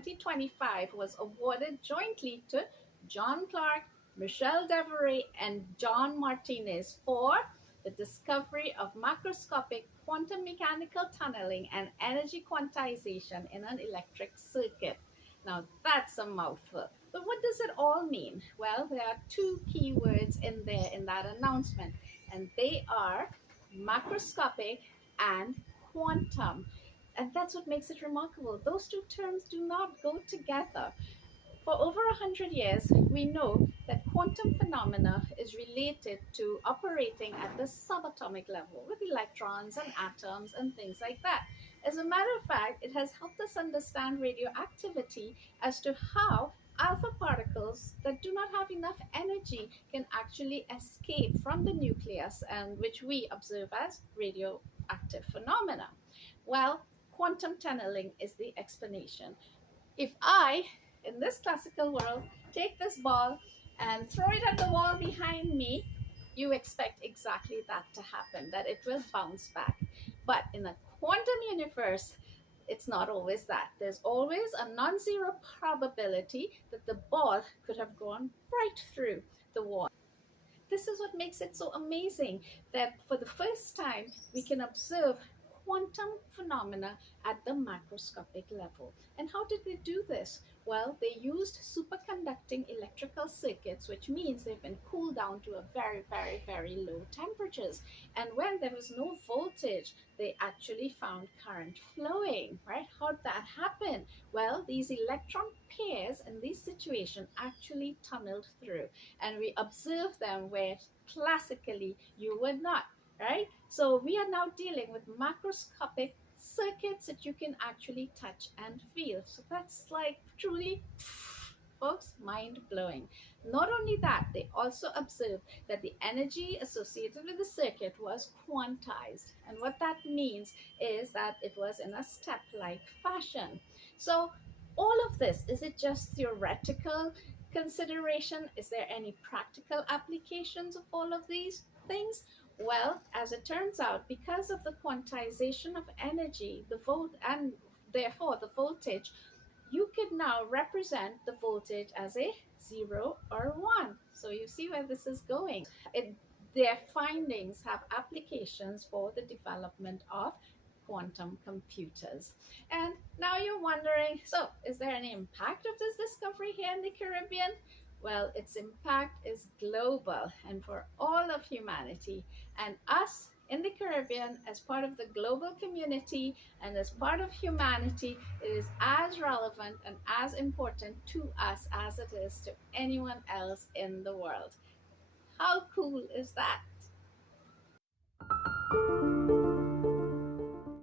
2025 was awarded jointly to John Clark, Michel Devereux, and John Martinez for the discovery of macroscopic quantum mechanical tunneling and energy quantization in an electric circuit. Now that's a mouthful. But what does it all mean? Well, there are two key words in there in that announcement, and they are macroscopic and quantum. And that's what makes it remarkable. Those two terms do not go together. For over 100 years, we know that quantum phenomena is related to operating at the subatomic level with electrons and atoms and things like that. As a matter of fact, it has helped us understand radioactivity as to how alpha particles that do not have enough energy can actually escape from the nucleus, and which we observe as radioactive phenomena. Well, quantum tunneling is the explanation. If I, in this classical world, take this ball and throw it at the wall behind me, you expect exactly that to happen, that it will bounce back. But in a quantum universe, it's not always that. There's always a non-zero probability that the ball could have gone right through the wall. This is what makes it so amazing, that for the first time we can observe quantum phenomena at the macroscopic level. And how did they do this? Well, they used superconducting electrical circuits, which means they've been cooled down to a very low temperatures. And when there was no voltage, they actually found current flowing, right? How'd that happen? Well, these electron pairs in this situation actually tunneled through, and we observe them where classically you would not. Right? So we are now dealing with macroscopic circuits that you can actually touch and feel. So that's like truly, folks, mind-blowing. Not only that, they also observed that the energy associated with the circuit was quantized. And what that means is that it was in a step-like fashion. So all of this, is it just theoretical consideration? Is there any practical applications of all of these things? Well, as it turns out, because of the quantization of energy, the volt, and therefore the voltage, you could now represent the voltage as a 0 or 1. So you see where this is going. Their findings have applications for the development of quantum computers. And now you're wondering, so is there any impact of this discovery here in the Caribbean? Well, its impact is global and for all of humanity, and us in the Caribbean as part of the global community and as part of humanity, it is as relevant and as important to us as it is to anyone else in the world. How cool is that?